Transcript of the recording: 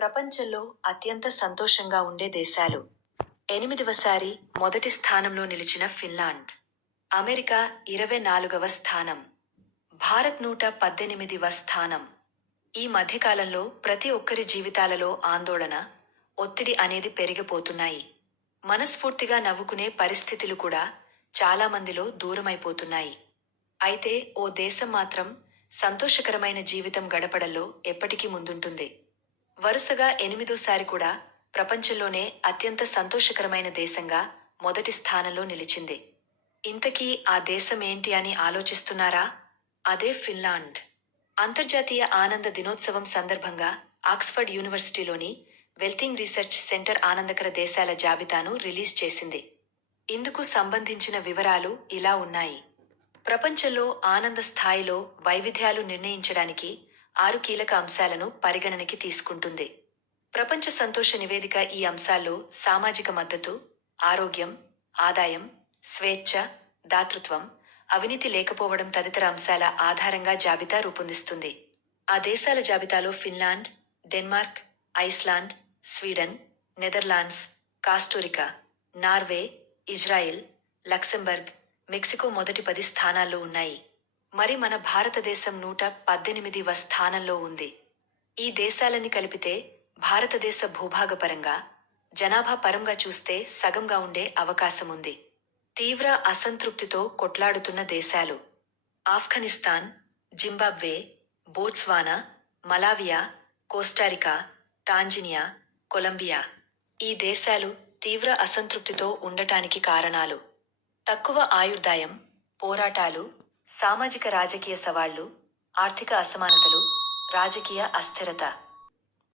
ప్రపంచంలో అత్యంత సంతోషంగా ఉండే దేశాలు. 8వసారి మొదటి స్థానంలో నిలిచిన ఫిన్లాండ్. అమెరికా 24వ స్థానం. భారత్ 118వ స్థానం. ఈ మధ్యకాలంలో ప్రతి ఒక్కరి జీవితాలలో ఆందోళన, ఒత్తిడి అనేది పెరిగిపోతున్నాయి. మనస్ఫూర్తిగా నవ్వుకునే పరిస్థితులు కూడా చాలా మందిలో దూరమైపోతున్నాయి. అయితే ఓ దేశం మాత్రం సంతోషకరమైన జీవితం గడపడంలో ఎప్పటికీ ముందుంటుంది. వరుసగా 8వసారి కూడా ప్రపంచంలోనే అత్యంత సంతోషకరమైన దేశంగా మొదటి స్థానంలో నిలిచింది. ఇంతకీ ఆ దేశం ఏంటి అని ఆలోచిస్తున్నారా? అదే ఫిన్లాండ్. అంతర్జాతీయ ఆనంద దినోత్సవం సందర్భంగా ఆక్స్ఫర్డ్ యూనివర్సిటీలోని వెల్తింగ్ రీసెర్చ్ సెంటర్ ఆనందకర దేశాల జాబితాను రిలీజ్ చేసింది. ఇందుకు సంబంధించిన వివరాలు ఇలా ఉన్నాయి. ప్రపంచంలో ఆనంద స్థాయిలో వైవిధ్యాలు నిర్ణయించడానికి 6 కీలక అంశాలను పరిగణనకి తీసుకుంటుంది. ప్రపంచ సంతోష నివేదిక ఈ అంశాల్లో సామాజిక మద్దతు, ఆరోగ్యం, ఆదాయం, స్వేచ్ఛ, దాతృత్వం, అవినీతి లేకపోవడం తదితర అంశాల ఆధారంగా జాబితా రూపొందిస్తుంది. ఆ దేశాల జాబితాలో Finland, Denmark, Iceland, Sweden, Netherlands, Costa Rica, Norway, Israel, Luxembourg, Mexico మొదటి 10 స్థానాల్లో ఉన్నాయి. మరి మన భారతదేశం 118వ స్థానంలో ఉంది. ఈ దేశాలని కలిపితే భారతదేశ భూభాగపరంగా, జనాభా పరంగా చూస్తే సగంగా ఉండే అవకాశముంది. తీవ్ర అసంతృప్తితో కొట్లాడుతున్న దేశాలు: Afghanistan, Zimbabwe, Botswana, Malawi, Costa Rica, Tanzania, Colombia. ఈ దేశాలు తీవ్ర అసంతృప్తితో ఉండటానికి కారణాలు: తక్కువ ఆయుర్దాయం, పోరాటాలు, సామాజిక రాజకీయ సవాళ్లు, ఆర్థిక అసమానతలు, రాజకీయ అస్థిరత.